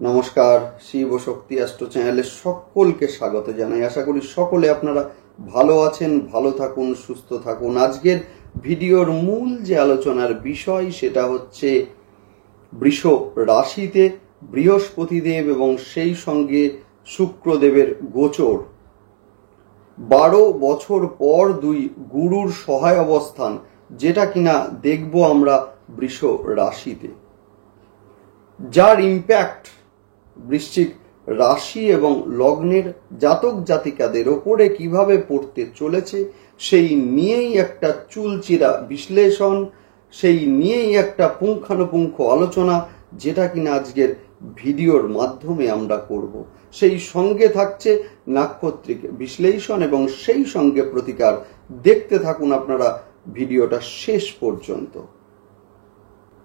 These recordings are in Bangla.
নমস্কার, শিব ও শক্তি অ্যাস্ট্রো চ্যানেলে সকলকে স্বাগত জানাই। আশা করি সকলে আপনারা ভালো আছেন, ভালো থাকুন, সুস্থ থাকুন। আজকের ভিডিওর মূল যে আলোচনার বিষয় সেটা হচ্ছে বৃষ রাশিতে বৃহস্পতিদেব এবং সেই সঙ্গে শুক্রদেবের গোচর। 12 বছর পর দুই গুরুর সহায় অবস্থান, যেটা কিনা দেখব আমরা বৃষ রাশিতে, যার ইম্প্যাক্ট বৃশ্চিক রাশি এবং লগ্নের জাতক জাতিকাদের ওপরে কিভাবে পড়তে চলেছে সেই নিয়েই একটা চুলচিরা বিশ্লেষণ, সেই নিয়েই একটা পুঙ্খানুপুঙ্খ আলোচনা, যেটা কিনা আজকের ভিডিওর মাধ্যমে আমরা করব। সেই সঙ্গে থাকছে নাক্ষত্রিক বিশ্লেষণ এবং সেই সঙ্গে প্রতিকার। দেখতে থাকুন আপনারা ভিডিওটা শেষ পর্যন্ত।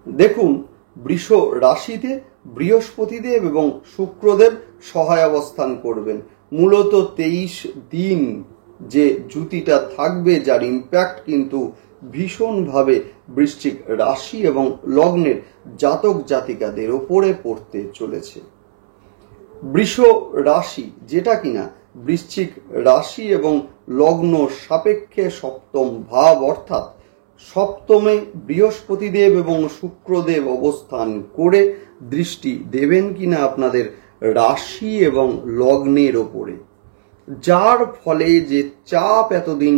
দেখুন, বৃষ রাশিতে বৃহস্পতিদেব এবং শুক্রদেব সহায় অবস্থান করবেন। মূলত 23 দিন যে জুতিটা থাকবে, যার ইম্প্যাক্ট কিন্তু ভীষণভাবে বৃশ্চিক রাশি এবং লগ্নের জাতক জাতিকাদের ওপরে পড়তে চলেছে। বৃষ রাশি, যেটা কিনা বৃশ্চিক রাশি এবং লগ্ন সাপেক্ষে সপ্তম ভাব, অর্থাৎ সপ্তমে বৃহস্পতিদেব এবং শুক্রদেব অবস্থান করে দৃষ্টি দেবেন কিনা আপনাদের রাশি এবং লগ্নের ওপরে, যার ফলে যে চাপ এতদিন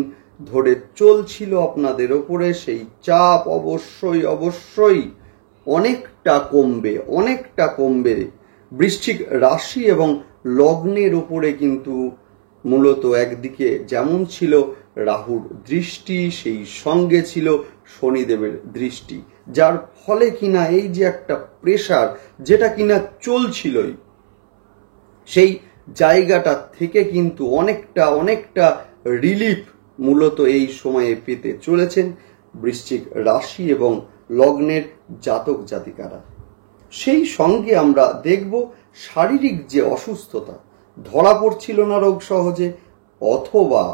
ধরে চলছিল আপনাদের ওপরে, সেই চাপ অবশ্যই অনেকটা কমবে। বৃশ্চিক রাশি এবং লগ্নের ওপরে কিন্তু মূলত একদিকে যেমন ছিল রাহুর দৃষ্টি, সেই সঙ্গে ছিল শনিদেবের দৃষ্টি, যার ফলে কিনা এই যে একটা প্রেসার যেটা কিনা চলছিলই, সেই জায়গাটা থেকে কিন্তু অনেকটা রিলিফ মূলত এই সময়ে পেতে চলেছেন বৃশ্চিক রাশি এবং লগ্নের জাতক জাতিকারা। সেই সঙ্গে আমরা দেখব শারীরিক যে অসুস্থতা, ধরা পড়ছিল না রোগ সহজে, অথবা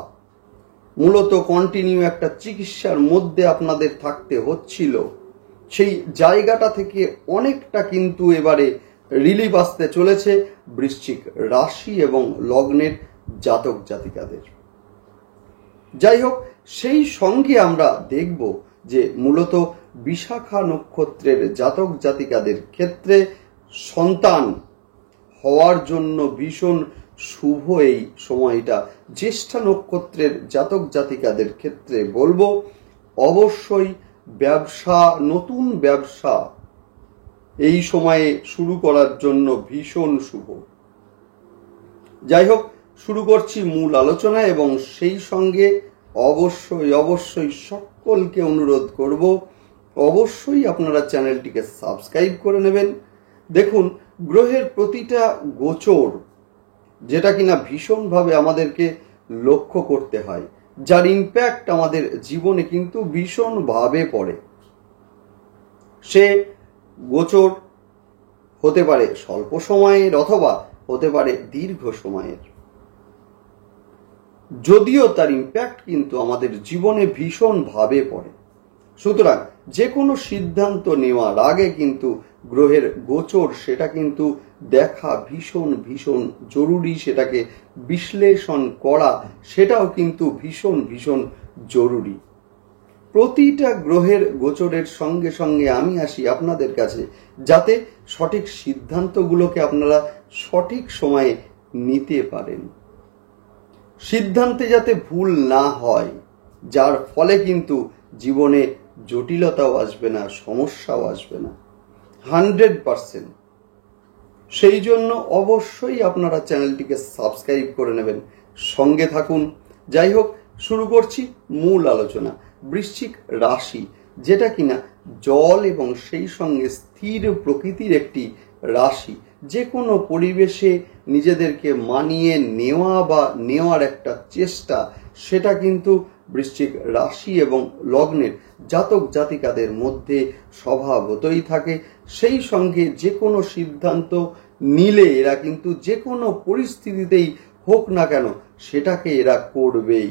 মূলত কন্টিনিউ একটা চিকিৎসার মধ্যে আপনাদের থাকতে হচ্ছিল, সেই জায়গাটা থেকে অনেকটা কিন্তু এবারে রিলিফ আসতে চলেছে বৃশ্চিক রাশি এবং লগ্নের জাতক জাতিকাদের। যাই হোক, সেই সঙ্গে আমরা দেখব যে মূলত বিশাখা নক্ষত্রের জাতক জাতিকাদের ক্ষেত্রে সন্তান হওয়ার জন্য ভীষণ শুভ এই সময়টা। জ্যেষ্ঠা নক্ষত্রের জাতক জাতিকাদের ক্ষেত্রে বলবো অবশ্যই নতুন ব্যবসা এই সময়ে শুরু করার জন্য ভীষণ শুভ। যাই হোক, শুরু করছি মূল আলোচনা এবং সেই সঙ্গে অবশ্যই সকলকে অনুরোধ করব, অবশ্যই আপনারা চ্যানেলটিকে সাবস্ক্রাইব করে নেবেন। দেখুন, গ্রহের প্রতিটা গোচর, যেটা কিনা ভীষণভাবে আমাদেরকে লক্ষ্য করতে হয়, যার ইম্প্যাক্ট আমাদের জীবনে কিন্তু ভীষণভাবে পড়ে। সে গোচর হতে পারে স্বল্প সময়ের অথবা হতে পারে দীর্ঘ সময়ের, যদিও তার ইম্প্যাক্ট কিন্তু আমাদের জীবনে ভীষণভাবে পড়ে। সুতরাং যে কোনো সিদ্ধান্ত নেওয়ার আগে কিন্তু গ্রহের গোচর সেটা কিন্তু দেখা ভীষণ জরুরি, সেটাকে বিশ্লেষণ করা সেটাও কিন্তু ভীষণ জরুরি। প্রতিটা গ্রহের গোচরের সঙ্গে সঙ্গে আমি আসি আপনাদের কাছে, যাতে সঠিক সিদ্ধান্তগুলোকে আপনারা সঠিক সময়ে নিতে পারেন, সিদ্ধান্তে যাতে ভুল না হয়, যার ফলে কিন্তু জীবনে জটিলতাও আসবে না, সমস্যাও আসবে না 100%। সেই জন্য অবশ্যই আপনারা চ্যানেলটিকে সাবস্ক্রাইব করে নেবেন, সঙ্গে থাকুন। যাই হোক, শুরু করছি মূল আলোচনা। বৃশ্চিক রাশি, যেটা কিনা জল এবং সেই সঙ্গে স্থির প্রকৃতির একটি রাশি, যে কোনো পরিবেশে নিজেদেরকে মানিয়ে নেওয়া বা নেওয়ার একটা চেষ্টা, সেটা কিন্তু বৃশ্চিক রাশি এবং লগ্নের জাতক জাতিকাদের মধ্যে স্বভাবতই থাকে। সেই সঙ্গে যে কোনো সিদ্ধান্ত নিলে এরা কিন্তু যে কোনো পরিস্থিতিতেই হোক না কেন সেটাকে এরা করবেই,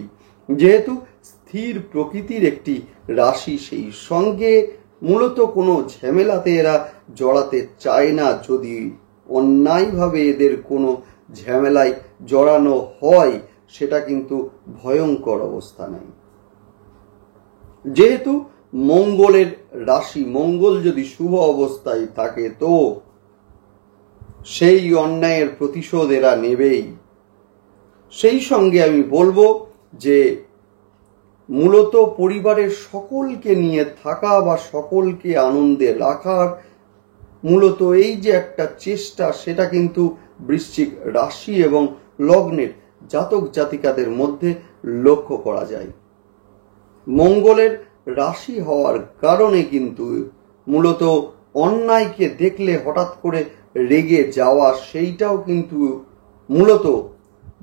যেহেতু স্থির প্রকৃতির একটি রাশি। সেই সঙ্গে মূলত কোনো ঝামেলাতে এরা জড়াতে চায় না, যদি অন্যায়ভাবে এদের কোনো ঝামেলায় জড়ানো হয়, সেটা কিন্তু ভয়ঙ্কর অবস্থা নেই। যেহেতু মঙ্গলের রাশি, মঙ্গল যদি শুভ অবস্থায় থাকে তো সেই অন্যায়ের প্রতিশোধ এরা নেবেই। সেই সঙ্গে আমি বলবো যে মূলত পরিবারের সকলকে নিয়ে থাকা বা সকলকে আনন্দে রাখার মূলত এই যে একটা চেষ্টা, সেটা কিন্তু বৃশ্চিক রাশি এবং লগ্নের জাতক জাতিকাদের মধ্যে লক্ষ্য করা যায়। মঙ্গলের রাশি হওয়ার কারণে কিন্তু মূলত অন্যায়কে দেখলে হঠাৎ করে রেগে যাওয়া, সেইটাও কিন্তু মূলত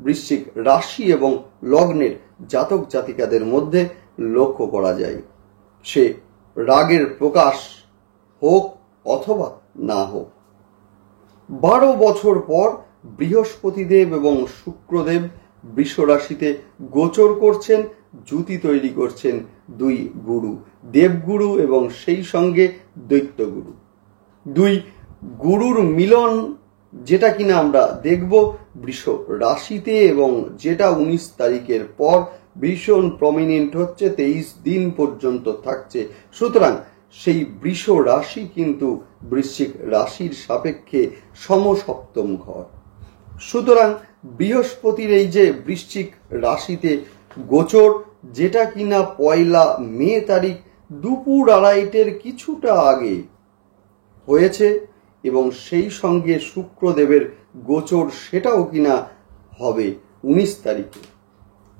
বৃশ্চিক রাশি এবং লগ্নের জাতক জাতিকাদের মধ্যে লক্ষ্য করা যায়। সে রাগের প্রকাশ হোক অথবা না হোক। 12 বছর পর বৃহস্পতিদেব এবং শুক্রদেব বৃষ রাশিতে গোচর করছেন, জুতি তৈরি করছেন দুই গুরু, দেবগুরু এবং সেই সঙ্গে দৈত্যগুরু। দুই গুরুর মিলন, যেটা কিনা আমরা দেখব বৃষ রাশিতে, এবং যেটা 19 তারিখের পর ভীষণ প্রমিনেন্ট হচ্ছে, 23 দিন পর্যন্ত থাকছে। সুতরাং সেই বৃষ রাশি কিন্তু বৃশ্চিক রাশির সাপেক্ষে সমসপ্তম ঘর। সুতরাং বৃহস্পতির এই যে বৃশ্চিক রাশিতে গোচর, যেটা কিনা 1 মে তারিখ দুপুর 2:30-এর কিছুটা আগে হয়েছে, এবং সেই সঙ্গে শুক্রদেবের গোচর সেটাও কিনা হবে 19 তারিখে।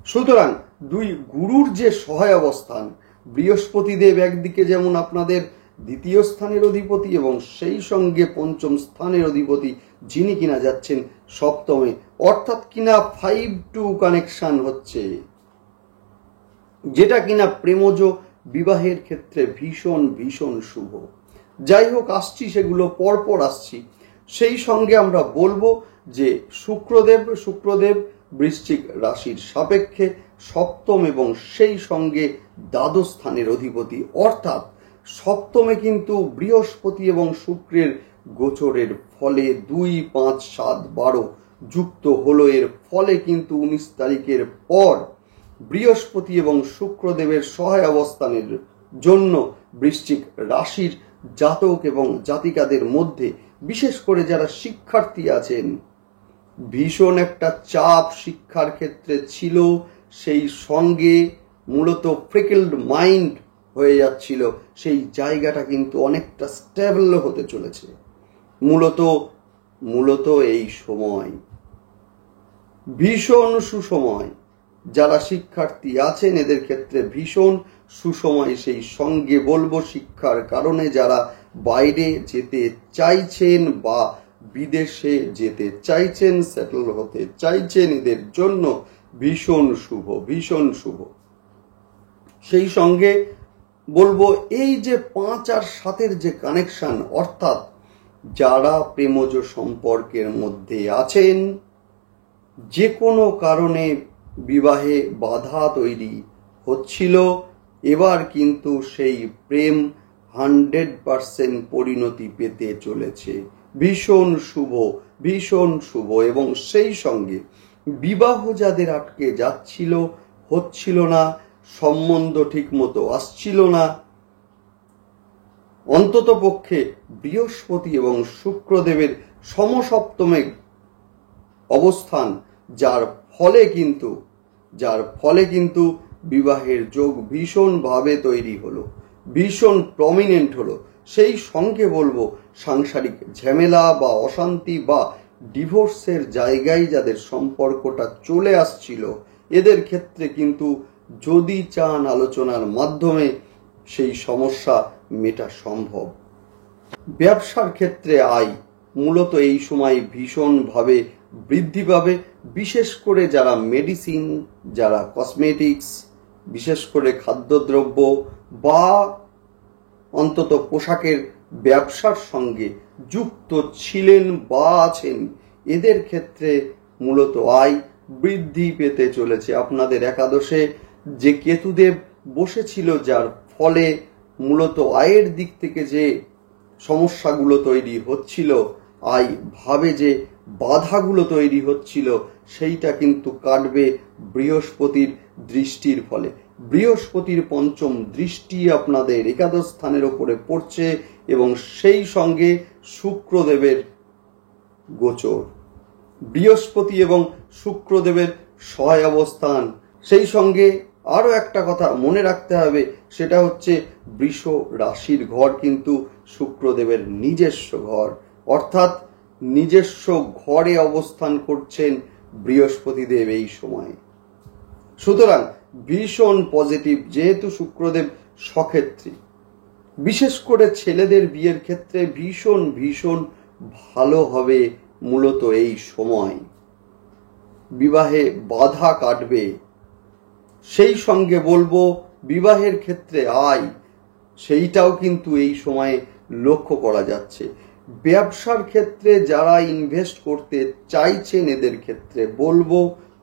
সুতরাং দুই গুরুর যে সহায় অবস্থান, বৃহস্পতিদেব একদিকে যেমন আপনাদের 2য় স্থানের অধিপতি এবং সেই সঙ্গে 5ম স্থানের অধিপতি, যিনি কিনা যাচ্ছেন 7মে, অর্থাৎ কিনা 5-2 কানেকশন হচ্ছে, যেটা কিনা প্রেমজ বিবাহের ক্ষেত্রে ভীষণ ভীষণ শুভ। যাই হোক, আসছি সেগুলো পরপর আসছি। সেই সঙ্গে আমরা বলবো যে শুক্রদেব বৃশ্চিক রাশির সাপেক্ষে 7ম এবং সেই সঙ্গে 12 স্থানের অধিপতি, অর্থাৎ 7মে কিন্তু বৃহস্পতি এবং শুক্রের গোচরের ফলে 2, 5, 7, 12 যুক্ত হলো। এর ফলে কিন্তু 19 তারিখের পর বৃহস্পতি এবং শুক্রদেবের সহায় অবস্থানের জন্য বৃশ্চিক রাশির জাতক এবং জাতিকাদের মধ্যে, বিশেষ করে যারা শিক্ষার্থী আছেন, ভীষণ একটা চাপ শিক্ষার ক্ষেত্রে ছিল। সেই সঙ্গে মূলত ফ্রিকেলড মাইন্ড হয়ে যাচ্ছিল, সেই জায়গাটা কিন্তু অনেকটা স্টেবল হতে চলেছে। মূলত এই সময় ভীষণ সুসময়। যারা শিক্ষার্থী আছেন এদের ক্ষেত্রে ভীষণ সুসময়। সেই সঙ্গে বলবো শিক্ষার কারণে যারা বাইরে যেতে চাইছেন বা বিদেশে যেতে চাইছেন, সেটেল হতে চাইছেন, এদের জন্য ভীষণ শুভ। সেই সঙ্গে বলবো এই যে 5 আর 7-এর যে কানেকশন, অর্থাৎ যারা প্রেমজ সম্পর্কের মধ্যে আছেন, যে কোনো কারণে বিবাহে বাধা তৈরি হচ্ছিল, এবার কিন্তু সেই প্রেম 100% পরিণতি পেতে চলেছে। ভীষণ শুভ। এবং সেই সঙ্গে বিবাহ যাদের আটকে যাচ্ছিল, হচ্ছিল না, সম্বন্ধ ঠিক মতো আসছিল না, অন্তত পক্ষে বৃহস্পতি এবং শুক্রদেবের সমসপ্তমে অবস্থান, যার ফলে কিন্তু বিবাহের যোগ ভীষণভাবে তৈরি হলো, ভীষণ প্রমিনেন্ট হলো। সেই সঙ্গে বলবো সাংসারিক ঝামেলা বা অশান্তি বা ডিভোর্সের জায়গায় যাদের সম্পর্কটা চলে আসছিল, এদের ক্ষেত্রে কিন্তু যদি চান আলোচনার মাধ্যমে সেই সমস্যা মেটা সম্ভব। ব্যবসার ক্ষেত্রে আয় মূলত এই সময় ভীষণভাবে বৃদ্ধি পাবে, বিশেষ করে যারা মেডিসিন, যারা কসমেটিক্স, বিশেষ করে খাদ্যদ্রব্য বা অন্তত পোশাকের ব্যবসার সঙ্গে যুক্ত ছিলেন বা আছেন, এদের ক্ষেত্রে মূলত আয় বৃদ্ধি পেতে চলেছে। আপনাদের একাদশে যে কেতুদেব বসেছিল, যার ফলে মূলত আয়ের দিক থেকে যে সমস্যাগুলো তৈরি হচ্ছিল, আয় ভাবে যে বাধাগুলো তৈরি হচ্ছিল সেইটা কিন্তু কাটবে বৃহস্পতির দৃষ্টির ফলে। বৃহস্পতির পঞ্চম দৃষ্টি আপনাদের একাদশ স্থানের ওপরে পড়ছে এবং সেই সঙ্গে শুক্রদেবের গোচর, বৃহস্পতি এবং শুক্রদেবের সহায় অবস্থান। সেই সঙ্গে আরও একটা কথা মনে রাখতে হবে, সেটা হচ্ছে বৃষ রাশির ঘর কিন্তু শুক্রদেবের নিজস্ব ঘর, অর্থাৎ নিজস্ব ঘরে অবস্থান করছেন বৃহস্পতিদেব এই সময়ে। সুতরাং ভীষণ পজিটিভ, যেহেতু শুক্রদেব সক্ষেত্রী, বিশেষ করে ছেলেদের বিয়ের ক্ষেত্রে ভীষণ ভীষণ ভালো হবে মূলত এই সময়। বিবাহে বাধা কাটবে। সেই সঙ্গে বলবো বিবাহের ক্ষেত্রে আয়, সেইটাও কিন্তু এই সময়ে লক্ষ্য করা যাচ্ছে। ব্যবসার ক্ষেত্রে যারা ইনভেস্ট করতে চাইছেন এদের ক্ষেত্রে বলবো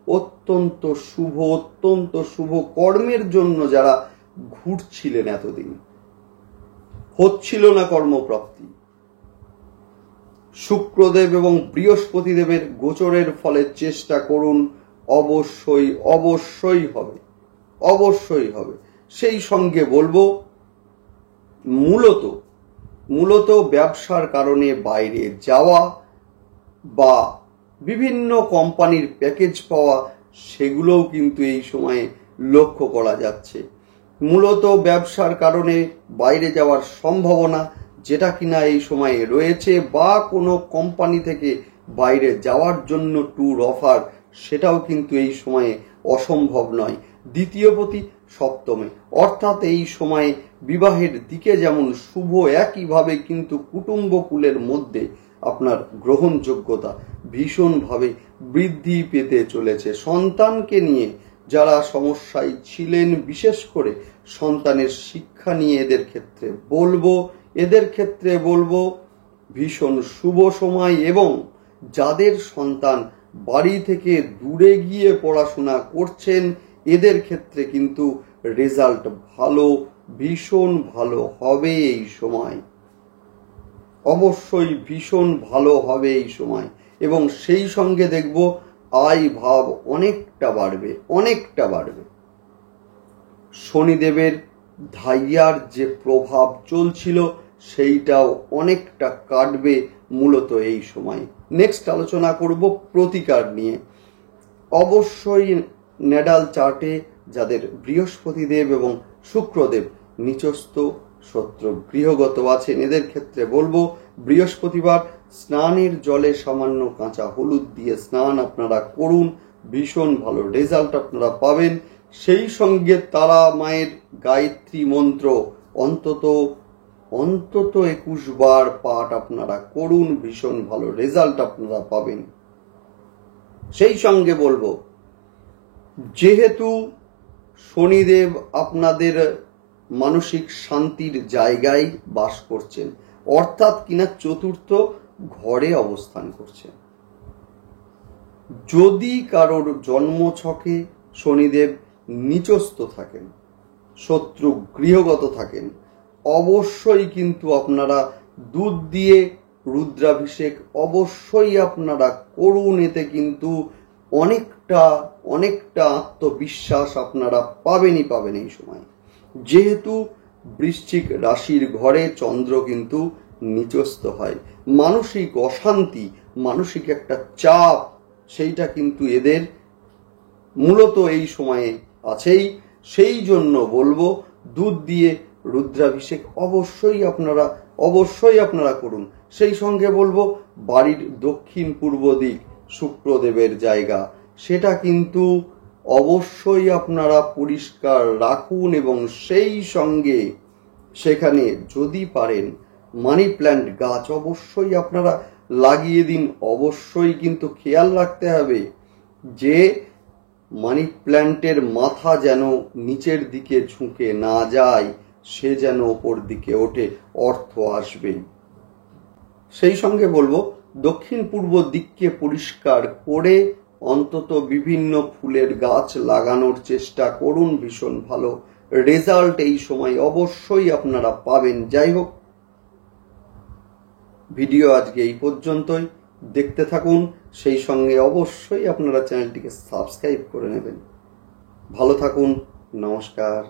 অত্যন্ত শুভ, অত্যন্ত শুভ। কর্মের জন্য যারা ঘুরছিলেন এতদিন, হচ্ছিল না কর্মপ্রাপ্তি, শুক্রদেব এবং বৃহস্পতি দেবের গোচরের ফলে চেষ্টা করুন, অবশ্যই অবশ্যই হবে, অবশ্যই হবে। সেই সঙ্গে বলবো মূলত ব্যবসার কারণে বাইরে যাওয়া বা বিভিন্ন কোম্পানির প্যাকেজ পাওয়া, সেগুলোও কিন্তু এই সময়ে লক্ষ্য করা যাচ্ছে। মূলত ব্যবসার কারণে বাইরে যাওয়ার সম্ভাবনা যেটা কিনা এই সময়ে রয়েছে, বা কোনো কোম্পানি থেকে বাইরে যাওয়ার জন্য ট্যুর অফার, সেটাও কিন্তু এই সময়ে অসম্ভব নয়। দ্বিতীয়পতি সপ্তমে, অর্থাৎ এই সময়ে বিবাহের দিকে যেমন শুভ, একইভাবে কিন্তু কুটুম্বকুলের মধ্যে আপনার গ্রহণযোগ্যতা ভীষণভাবে বৃদ্ধি পেতে চলেছে। সন্তানকে নিয়ে যারা সমস্যায় ছিলেন, বিশেষ করে সন্তানের শিক্ষা নিয়ে এদের ক্ষেত্রে বলবো ভীষণ শুভ সময়। এবং যাদের সন্তান বাড়ি থেকে দূরে গিয়ে পড়াশোনা করছেন, এদের ক্ষেত্রে কিন্তু রেজাল্ট ভালো, ভীষণ ভালো হবে এই সময়, অবশ্যই ভীষণ ভালো হবে এই সময়। এবং সেই সঙ্গে দেখব আয় ভাব অনেকটা বাড়বে। শনিদেবের ধাইয়ার যে প্রভাব চলছিল সেইটাও অনেকটা কাটবে মূলত এই সময়। নেক্সট আলোচনা করব প্রতিকার নিয়ে। অবশ্যই নেডাল চার্টে যাদের বৃহস্পতিদেব এবং শুক্রদেব নিচস্থ শত্রু গৃহগত আছেন, এদের ক্ষেত্রে বলবো বৃহস্পতিবার স্নানের জলে সামান্য কাঁচা হলুদ দিয়ে স্নান আপনারা করুন, ভীষণ ভালো রেজাল্ট আপনারা পাবেন। সেই সঙ্গে তারা মায়ের গায়ত্রী মন্ত্র অন্তত 21 বার পাঠ আপনারা করুন, ভীষণ ভালো রেজাল্ট আপনারা পাবেন। সেই সঙ্গে বলবো, যেহেতু শনিদেব আপনাদের মানসিক শান্তির জায়গায় বাস করছেন, অর্থাৎ কিনা চতুর্থ ঘরে অবস্থান করছেন, যদি কারোর জন্মছকে শনিদেব নিচস্থ থাকেন, শত্রু গৃহগত থাকেন, অবশ্যই কিন্তু আপনারা দুধ দিয়ে রুদ্রাভিষেক অবশ্যই আপনারা করুন। এতে কিন্তু অনেকটা আত্মবিশ্বাস আপনারা পাবেন এই সময়। যেহেতু বৃশ্চিক রাশির ঘরে চন্দ্র কিন্তু নিচস্থ হয়, মানসিক অশান্তি, মানসিক একটা চাপ, সেইটা কিন্তু এদের মূলত এই সময়ে আছেই। সেই জন্য বলবো দুধ দিয়ে রুদ্রাভিষেক অবশ্যই আপনারা করুন। সেই সঙ্গে বলবো বাড়ির দক্ষিণ পূর্ব দিক শুক্রদেবের জায়গা, সেটা কিন্তু অবশ্যই আপনারা পরিষ্কার রাখুন। এবং সেই সঙ্গে সেখানে যদি পারেন মানি প্ল্যান্ট গাছ অবশ্যই আপনারা লাগিয়ে দিন। অবশ্যই কিন্তু খেয়াল রাখতে হবে যে মানি প্ল্যান্টের মাথা যেন নিচের দিকে ঝুঁকে না যায়, সে যেন ওপর দিকে ওঠে, অর্থ আসবেই। সেই সঙ্গে বলবো দক্ষিণ পূর্ব দিককে পরিষ্কার করে অন্তত বিভিন্ন ফুলের গাছ লাগানোর চেষ্টা করুন, ভীষণ ভালো রেজাল্ট এই সময় অবশ্যই আপনারা পাবেন। যাই হোক, ভিডিও আজকে এই পর্যন্তই। দেখতে থাকুন, সেই সঙ্গে অবশ্যই আপনারা চ্যানেলটিকে সাবস্ক্রাইব করে নেবেন। ভালো থাকুন, নমস্কার।